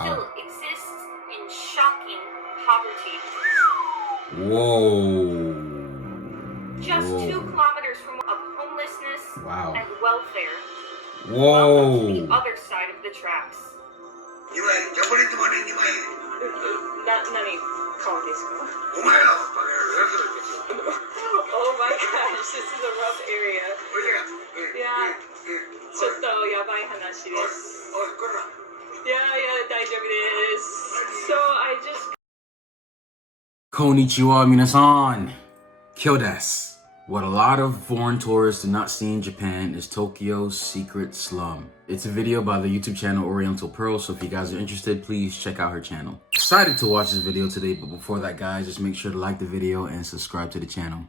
still exists in shocking poverty. Whoa. Just 2 kilometers from homelessness and welfare. Whoa. Welcome to the other side of the tracks. 何顔ですか？お前ら Oh my gosh, this is a rough area. Yeah. ちょっとやばい話です。いや大丈夫です。So I just Konnichiwa, minasan. Kyo desu. What a lot of foreign tourists do not see in Japan is Tokyo's secret slum. It's a video by the YouTube channel Oriental Pearl, so if you guys are interested, please check out her channel. Excited to watch this video today, but before that, guys, just make sure to like the video and subscribe to the channel.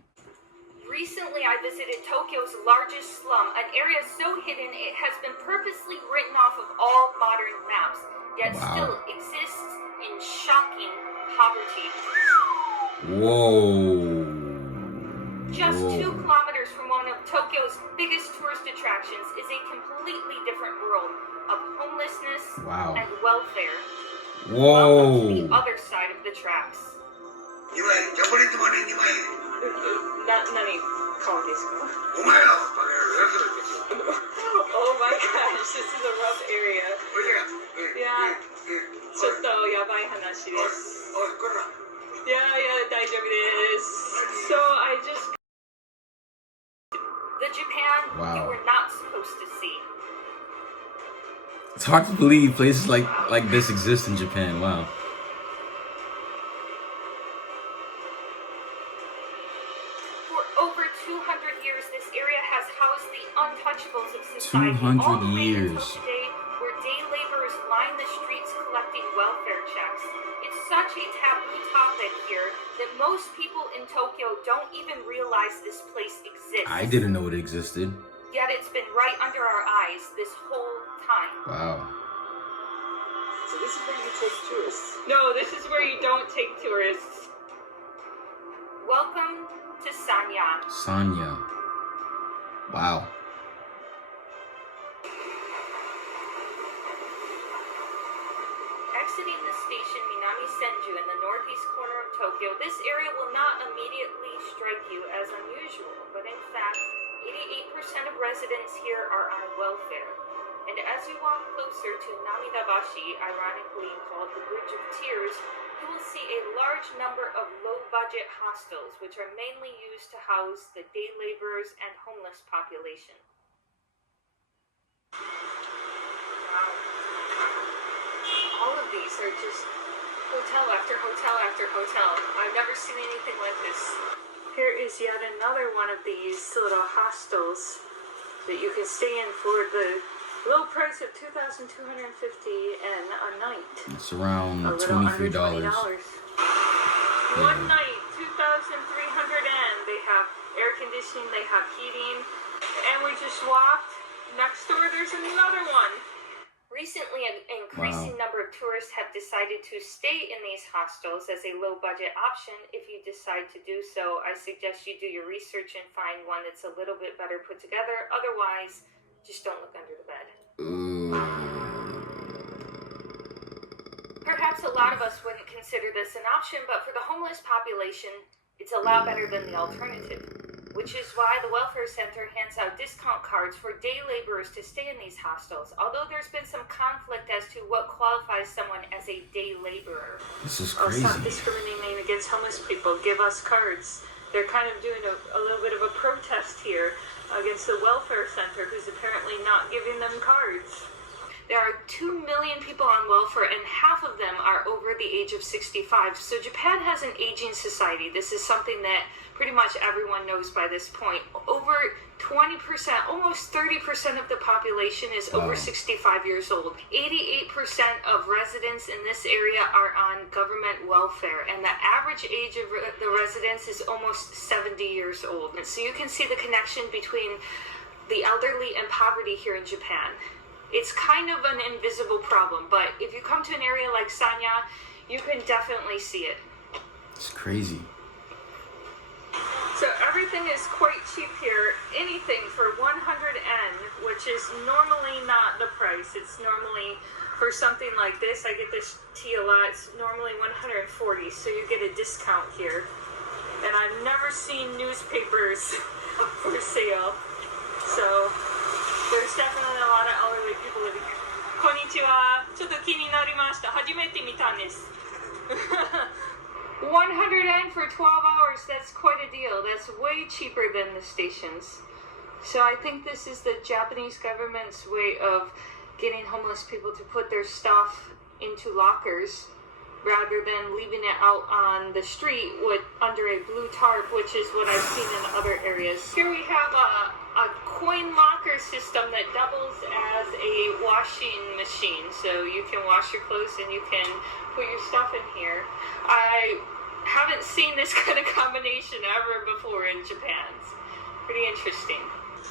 Recently, I visited Tokyo's largest slum, an area so hidden it has been purposely written off of all modern maps, yet still exists in shocking poverty. Whoa. Just 2 kilometers from one of Tokyo's biggest tourist attractions is a completely different world of homelessness and welfare. Welcome to the other side of the tracks. 何顔ですか？お前ら Oh my gosh, this is a rough area. Yeah. ちょっとやばい話です。いや大丈夫です。So I just the Japan you were not supposed to see. It's hard to believe places like this exist in Japan. Wow. For over 200 years, this area has housed the untouchables of society. 200 all the way years. until today, where day laborers line the streets collecting welfare checks. It's such a taboo topic here that most people in Tokyo don't even realize this place exists. I didn't know it existed. Yet it's been right under our eyes this whole time. Wow. So this is where you take tourists? No, this is where you don't take tourists. Welcome to Sanya. Sanya. Wow. Exiting the station Minami Senju in the northeast corner of Tokyo, this area will not immediately strike you as unusual, but in fact, 88% of residents here are on welfare. And as you walk closer to Namidabashi, ironically called the Bridge of Tears, you will see a large number of low-budget hostels, which are mainly used to house the day laborers and homeless population. Wow. All of these are just hotel after hotel after hotel. I've never seen anything like this. Here is yet another one of these little hostels that you can stay in for the low price of $2,250 yen a night. It's around $23. One night, 2,300 yen. They have air conditioning, they have heating, and we just walked. Next door, there's another one. Recently, an increasing number of tourists have decided to stay in these hostels as a low-budget option. If you decide to do so, I suggest you do your research and find one that's a little bit better put together. Otherwise, just don't look under the bed. Perhaps a lot of us wouldn't consider this an option, but for the homeless population, it's a lot better than the alternative. Which is why the Welfare Center hands out discount cards for day laborers to stay in these hostels, although there's been some conflict as to what qualifies someone as a day laborer. This is crazy. Stop discriminating against homeless people. Give us cards. They're kind of doing a little bit of a protest here against the Welfare Center, who's apparently not giving them cards. There are 2 million people on welfare, and half of them are over the age of 65. So Japan has an aging society. This is something that pretty much everyone knows by this point. Over 20%, almost 30% of the population is over 65 years old. 88% of residents in this area are on government welfare, and the average age of the residents is almost 70 years old. And so you can see the connection between the elderly and poverty here in Japan. It's kind of an invisible problem, but if you come to an area like Sanya, you can definitely see it. It's crazy. So everything is quite cheap here. Anything for 100 yen, which is normally not the price. It's normally for something like this, I get this tea a lot. It's normally $140, so you get a discount here. And I've never seen newspapers for sale. So there's definitely a lot of elderly people living here. こんにちは。ちょっと気になりました。初めて見たんです。100 yen for 12 hours. That's quite a deal. That's way cheaper than the stations. So I think this is the Japanese government's way of getting homeless people to put their stuff into lockers rather than leaving it out on the street under a blue tarp, which is what I've seen in other areas. Here we have a coin locker system that doubles as a washing machine. So you can wash your clothes and you can put your stuff in here. I haven't seen this kind of combination ever before in Japan. It's pretty interesting.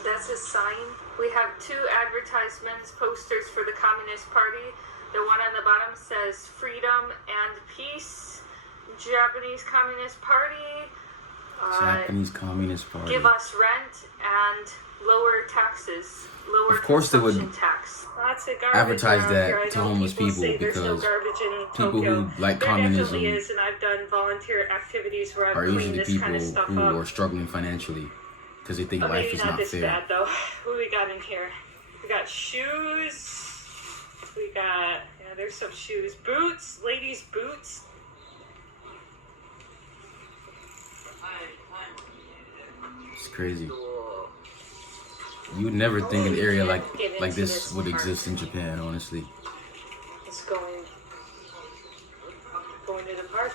That's a sign. We have two advertisements, posters for the Communist Party. The one on the bottom says freedom and peace. Japanese Communist Party. Japanese Communist Party. Give us rent and lower taxes. Lower Of course they would tax. Lots of garbage advertise around that here. I to know homeless people say there's no because garbage in people Tokyo. who like There communism definitely is, and I've done volunteer activities where I've are cleaned usually this people kind of stuff who up. are struggling financially because they think life Maybe is not not this fair. bad though. What do we got in here? We got shoes. We got there's some shoes, boots, ladies' boots. It's crazy. You would never think an area like this would exist in Japan, honestly. It's going to the park.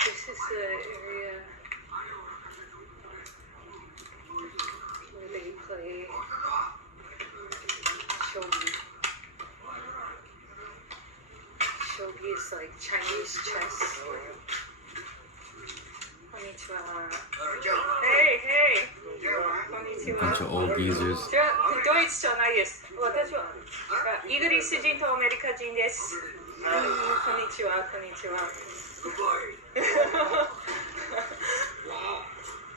This is the area where they play shogi. Shogi is like Chinese chess. Konnichiwa. Hey, hey. Konnichiwa. Bunch of old geezers. ドイツじゃないです。私はイギリス人とアメリカ人です。こんにちは、こんにちは。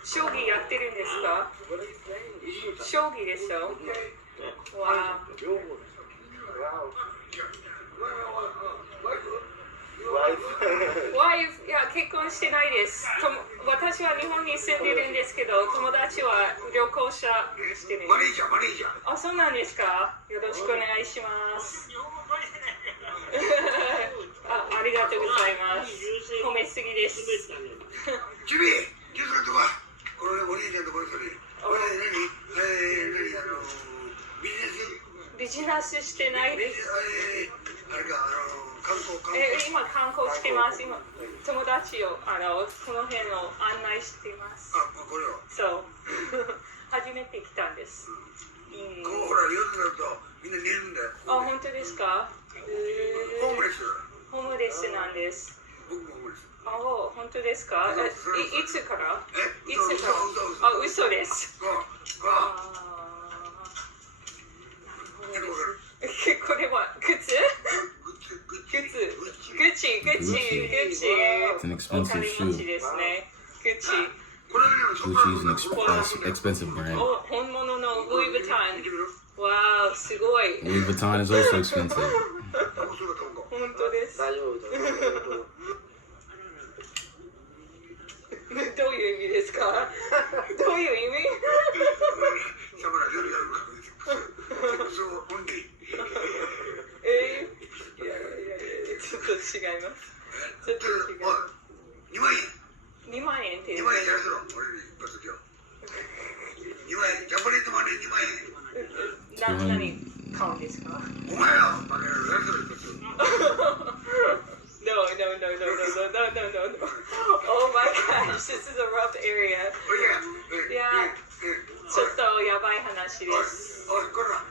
将棋やってるんですか？将棋でしょ？わあ。ワイフ、いや、結婚してないです。私は日本に住んでるんですけど、友達は旅行者してる。マレーシア。あ、そうなんですか？よろしくお願いします。ありがとうございます。褒めすぎです。君、実はとか、これお兄ちゃんとこれそれ。ビジネスしてないです。あれか、観光。今観光してます。今友達をこの辺を案内しています。あ、これを。そう。初めて来たんです。こうほら夜になるとみんな寝るんだよ。あ、本当ですか？ホームレス。ホームレスなんです。僕もホームレス。あ、本当ですか？いつから？いつから？あ、嘘です。これは靴？It's an expensive shoe. Gucci is an expensive brand. 本物のルイ・ヴィトン。わー、すごい。Louis Vuitton is also expensive. 本当です。どういう意味ですか？どういう意味？ちょっと違います。ちょっと違う。2万円っていう。2万円やるぞ、俺に一発今日。2万円、ジャパニーズマネー2万円。何買うんですか？お前よ、バカ野郎、やるぞ、一発。No. Oh my gosh, this is a rough area. Yeah. ちょっとやばい話です。おい、こら。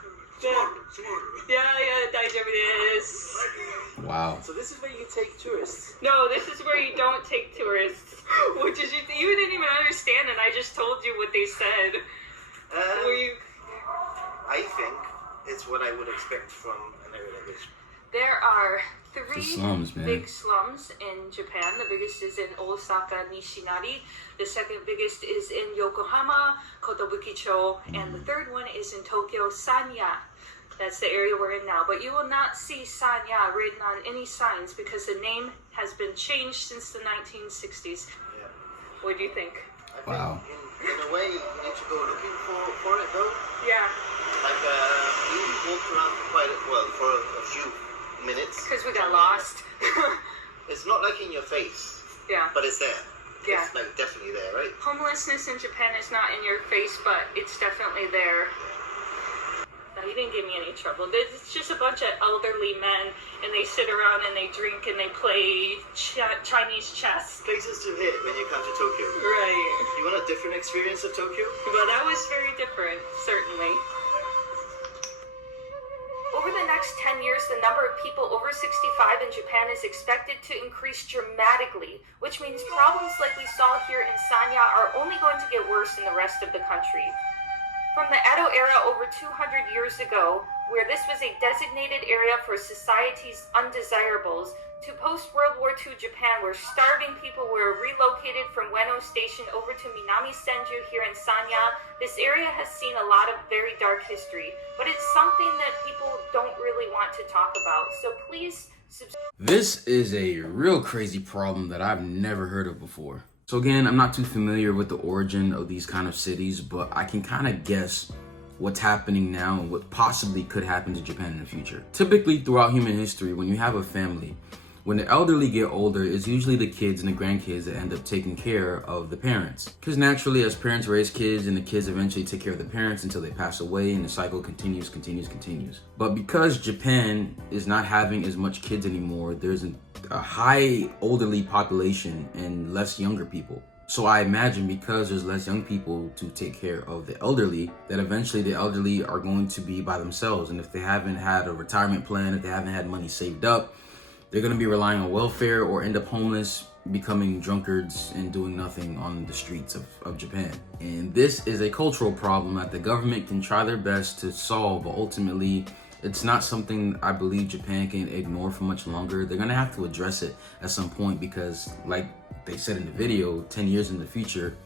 いや、大丈夫です。Wow. So this is where you take tourists. No, this is where you don't take tourists. Which is you didn't even understand, and I just told you what they said. Were you? I think it's what I would expect from an area like this. There are The three slums, man. big slums in Japan. The biggest is in Osaka, Nishinari. The second biggest is in Yokohama, Kotobukicho. And the third one is in Tokyo, Sanya. That's the area we're in now. But you will not see Sanya written on any signs because the name has been changed since the 1960s. Yeah. What do you think? I think Wow. in a way, you need to go looking for it though. Yeah, Like, we walked around for a few minutes. because we got lost. It's not like in your face, Yeah. but it's there. Yeah. It's like definitely there, right? Homelessness in Japan is not in your face, but it's definitely there. No, you didn't give me any trouble. It's just a bunch of elderly men, and they sit around and they drink and they play Chinese chess. Places to hit when you come to Tokyo. Right. You want a different experience of Tokyo? But that was very different, certainly. Over the next 10 years, the number of people over 65 in Japan is expected to increase dramatically, which means problems like we saw here in Sanya are only going to get worse in the rest of the country. From the Edo era over 200 years ago, where this was a designated area for society's undesirables, to post-World War II Japan, where starving people were relocated from Ueno Station over to Minami Senju here in Sanya, this area has seen a lot of very dark history, but it's something that people don't really want to talk about. So please subscribe. This is a real crazy problem that I've never heard of before. So again, I'm not too familiar with the origin of these kind of cities, but I can kind of guess what's happening now and what possibly could happen to Japan in the future. Typically throughout human history, when you have a family, when the elderly get older, it's usually the kids and the grandkids that end up taking care of the parents. Because naturally, as parents raise kids and the kids eventually take care of the parents until they pass away and the cycle continues. But because Japan is not having as much kids anymore, there's a high elderly population and less younger people. So I imagine because there's less young people to take care of the elderly, that eventually the elderly are going to be by themselves. And if they haven't had a retirement plan, if they haven't had money saved up, they're going to be relying on welfare or end up homeless, becoming drunkards and doing nothing on the streets of Japan. And this is a cultural problem that the government can try their best to solve, but ultimately it's not something I believe Japan can ignore for much longer. They're going to have to address it at some point because, like they said in the video, 10 years in the future,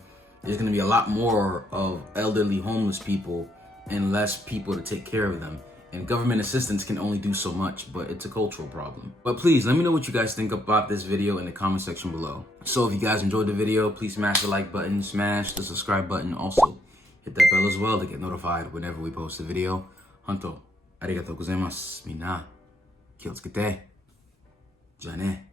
there's going to be a lot more of elderly homeless people and less people to take care of them. And government assistance can only do so much, but it's a cultural problem. But please, let me know what you guys think about this video in the comment section below. So if you guys enjoyed the video, please smash the like button, smash the subscribe button. Also, hit that bell as well to get notified whenever we post a video. Honto, arigatou gozaimasu. Minna, kiyotsukete. Ja ne.